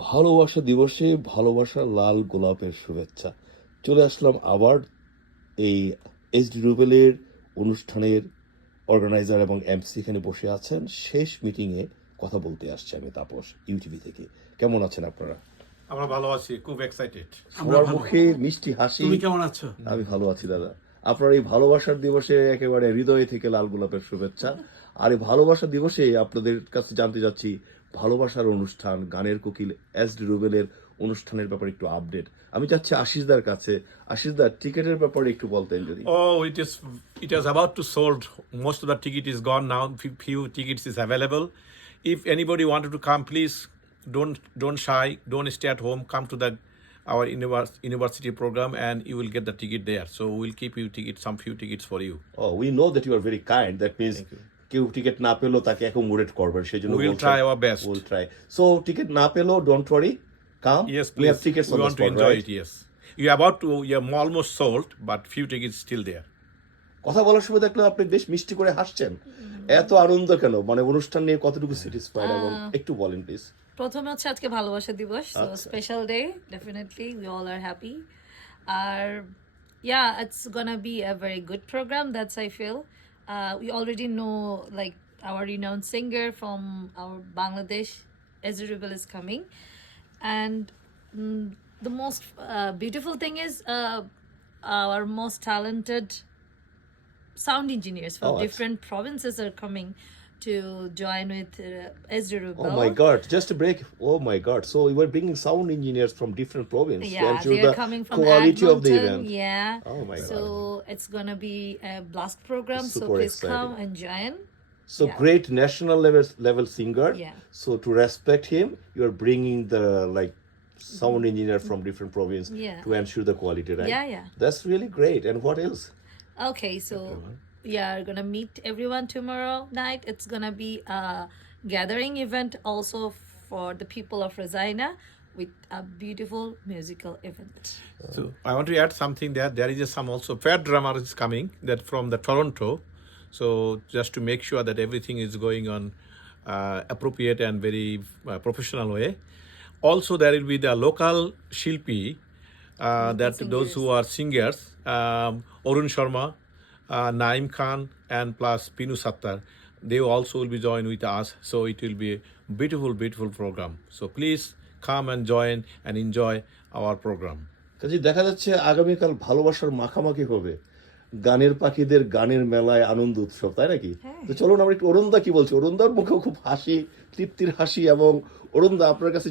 ভালোবাসা দিবসে ভালোবাসার লাল গোলাপের শুভেচ্ছা। চলে আসলাম আবার এই এইচডি রুবেলের অনুষ্ঠানের অর্গানাইজার এবং এমসি এখানে বসে আছেন। শেষ মিটিংয়ে কথা বলতে আসছে আমি তাপস, ইউটিভি থেকে। কেমন আছেন আপনারা? আমরা ভালো আছি, খুব এক্সাইটেড। সবার মুখে মিষ্টি হাসি। তুমি কেমন আছো? আমি ভালো আছি দাদা। আপনার এই ভালোবাসার দিবসে একেবারে হৃদয় থেকে লাল গোলাপের শুভেচ্ছা। আর এই ভালোবাসা দিবসে আপনাদের কাছে জানতে যাচ্ছি ভালোবাসার অনুষ্ঠান গানের কোকিল এইচডি রুবেলের অনুষ্ঠানের ব্যাপারে একটু আপডেট আমি চাচ্ছি আশিসদার কাছে। আশিসদার টিকিটের ব্যাপারে একটু বলতেন যদি। Oh, it is about to sold. Most of the ticket is gone now. Few tickets is available. If anybody wanted to come, please don't shy. Don't stay at home. Come to our university program, and you will get the ticket there. So we'll keep you some few tickets for you. Oh we know that you are very kind, that means কেউ ticket না পেলেও তাকে অ্যাকোমোডেট করবেন, সেই জন্য We'll try our best. Will try. So ticket না পেলেও don't worry, come. Yes, we have please. Tickets We on the want to spot, enjoy right? it. Yes, you're almost sold, but few tickets still there. কথা বলার সময় দেখলাম আপনি বেশ মিষ্টি করে হাসছেন। এত আনন্দ কেন? মানে অনুষ্ঠান নিয়ে কতটুকু স্যাটিসফাইড এবং একটু বলেন প্লিজ। প্রথমে হচ্ছে আজকে ভালোবাসা দিবস, so special day, definitely we all are happy. আর yeah, it's gonna be a very good program, that's I feel. We already know like our renowned singer from our Bangladesh, Ezra Rubel, is coming, and the most beautiful thing is our most talented sound engineers from different provinces are coming to join with Ezra Rubel. Oh my God! Just a break. Oh my God! So we were bringing sound engineers from different provinces to Yeah, ensure they're the coming from quality of the Edmonton. event. Yeah. Oh my So it's gonna be a blast program. So Super please exciting. come and join. So Yeah. great national level singer. Yeah. So to respect him, you are bringing the like sound engineer from different province Yeah. to ensure the quality, right? Yeah, yeah. That's really great. And what else? Okay, so we are gonna meet everyone tomorrow night. It's gonna be a gathering event also for the people of Regina with a beautiful musical event. So I want to add something there. There is some also fair drummer is coming that from the Toronto. So just to make sure that everything is going on appropriate and very professional way. Also, there will be the local Shilpi, that those who are singers, Arun Sharma, Naim Khan, and plus Pinu Sattar. They also will be joined with us. So it will be a beautiful, beautiful program. So please come and join and enjoy our program. কাজে দেখা যাচ্ছে আগামীকাল ভালোবাসার মাখামাখি হবে, গানের পাখিদের গানের মেলায় আনন্দ উৎসব, তাই নাকি? তো চলুন আমরা একটু অরুণদা কি বলছি। অরুণদার মুখেও খুব হাসি, তৃপ্তির হাসি। এবং অরুণদা আপনার কাছে